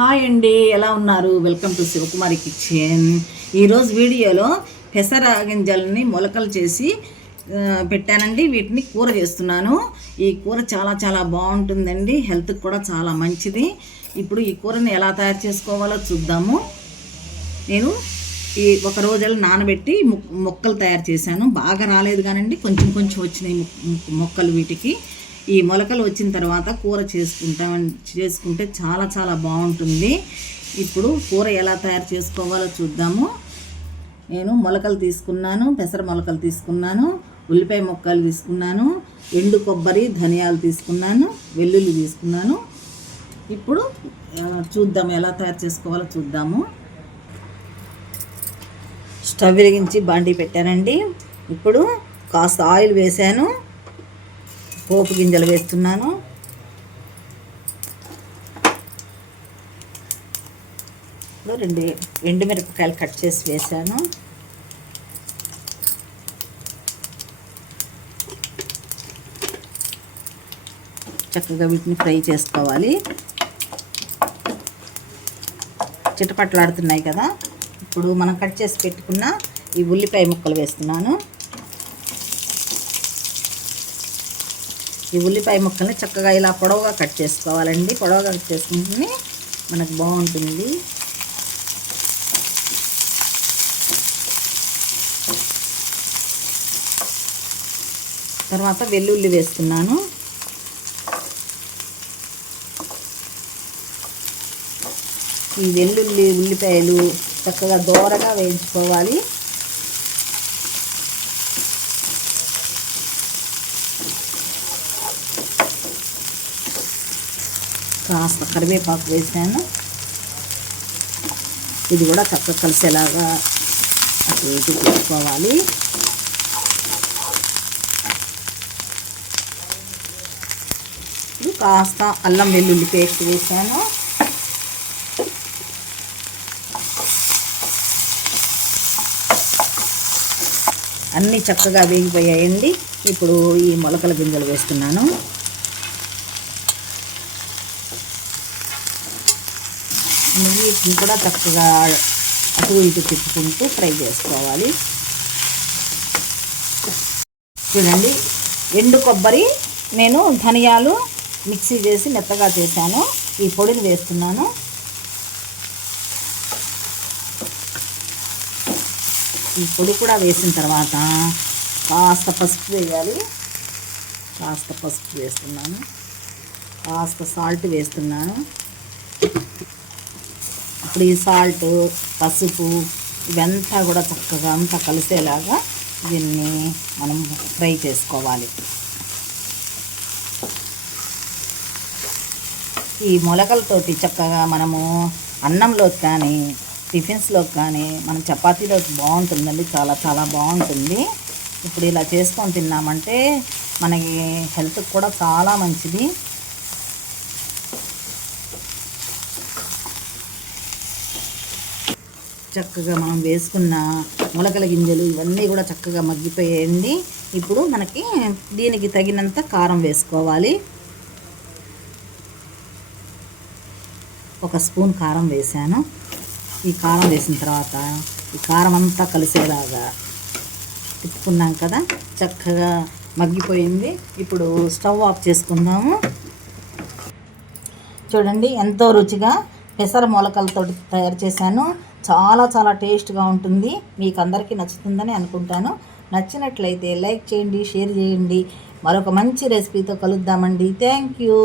Hi అండి, ఎలా ఉన్నారు? Welcome to Shivakumari kitchen. ఈరోజు వీడియోలో పెసర గింజల్ని మొలకలు చేసి పెట్టానండి. వీటిని కూర చేస్తున్నాను. ఈ కూర చాలా చాలా బాగుంటుందండి, హెల్త్కి కూడా చాలా మంచిది. ఇప్పుడు ఈ కూరని ఎలా తయారు చేసుకోవాలో చూద్దాము. నేను ఈ ఒక రోజు నానబెట్టి మొక్కలు తయారు చేశాను. బాగా రాలేదు కానండి, కొంచెం కొంచెం వచ్చినాయి మొక్కలు. వీటికి ఈ మొలకలు వచ్చిన తర్వాత కూర చేసుకుంటే చాలా చాలా బాగుంటుంది. ఇప్పుడు కూర ఎలా తయారు చేసుకోవాలో చూద్దాము. నేను మొలకలు తీసుకున్నాను, పెసర మొలకలు తీసుకున్నాను, ఉల్లిపాయ ముక్కలు తీసుకున్నాను, ఎండు కొబ్బరి, ధనియాలు తీసుకున్నాను, వెల్లుల్లి తీసుకున్నాను. ఇప్పుడు చూద్దాము ఎలా తయారు చేసుకోవాలో చూద్దాము. స్టవ్ వెలిగించి బాండీ పెట్టానండి. ఇప్పుడు కాస్త ఆయిల్ వేసాను, పోపు గింజలు వేస్తున్నాను. ఇప్పుడు 2 ఎండుమిరపకాయలు కట్ చేసి వేసాను. చక్కగా వీటిని ఫ్రై చేసుకోవాలి. చిటపట్లాడుతున్నాయి కదా. ఇప్పుడు మనం కట్ చేసి పెట్టుకున్న ఈ ఉల్లిపాయ ముక్కలు వేస్తున్నాను. ఈ ఉల్లిపాయ ముక్కల్ని చక్కగా ఇలా పొడవుగా కట్ చేసుకోవాలండి. పొడవుగా కట్ చేసుకుంటే మనకు బాగుంటుంది. తర్వాత వెల్లుల్లి వేస్తున్నాను. ఈ వెల్లుల్లి ఉల్లిపాయలు చక్కగా దోరగా వేయించుకోవాలి. కాస్త కరివేపాకు వేసాను. ఇది కూడా చక్కగా కలిసేలాగా అటు ఇటు తీసుకోవాలి. ఇప్పుడు కాస్త అల్లం వెల్లుల్లి పేస్ట్ వేసాను. అన్నీ చక్కగా వేగిపోయాయండి. ఇప్పుడు ఈ మొలకల గింజలు వేస్తున్నాను. వీటిని కూడా చక్కగా అటు ఇటు తిప్పుకుంటూ ఫ్రై చేసుకోవాలి. చూడండి, ఎండు కొబ్బరి, నేను ధనియాలు మిక్సీ చేసి మెత్తగా చేశాను. ఈ పొడిని వేస్తున్నాను. ఈ పొడి కూడా వేసిన తర్వాత కాస్త పసుపు వేయాలి. కాస్త పసుపు వేస్తున్నాను. కాస్త సాల్ట్ వేస్తున్నాను. ఇప్పుడు ఈ సాల్ట్, పసుపు ఇవంతా కూడా చక్కగా అంతా కలిసేలాగా దీన్ని మనం ఫ్రై చేసుకోవాలి. ఈ మొలకలతోటి చక్కగా మనము అన్నంలోకి కానీ, టిఫిన్స్లోకి కానీ, మనం చపాతీలోకి బాగుంటుందండి. చాలా చాలా బాగుంటుంది. ఇప్పుడు ఇలా చేసుకొని తిన్నామంటే మనకి హెల్త్కి కూడా చాలా మంచిది. చక్కగా మనం వేసుకున్న మొలకల గింజలు ఇవన్నీ కూడా చక్కగా మగ్గిపోయాయండి. ఇప్పుడు మనకి దీనికి తగినంత కారం వేసుకోవాలి. 1 స్పూన్ కారం వేసాను. ఈ కారం వేసిన తర్వాత ఈ కారం అంతా కలిసేలాగా తిప్పుకున్నాం కదా, చక్కగా మగ్గిపోయింది. ఇప్పుడు స్టవ్ ఆఫ్ చేసుకుందాము. చూడండి, ఎంతో రుచిగా పెసర మొలకలతో తయారు చేశాను. చాలా చాలా టేస్ట్గా ఉంటుంది. మీకు అందరికీ నచ్చుతుందని అనుకుంటాను. నచ్చినట్లయితే లైక్ చేయండి, షేర్ చేయండి. మరొక మంచి రెసిపీతో కలుద్దామండి. Thank you.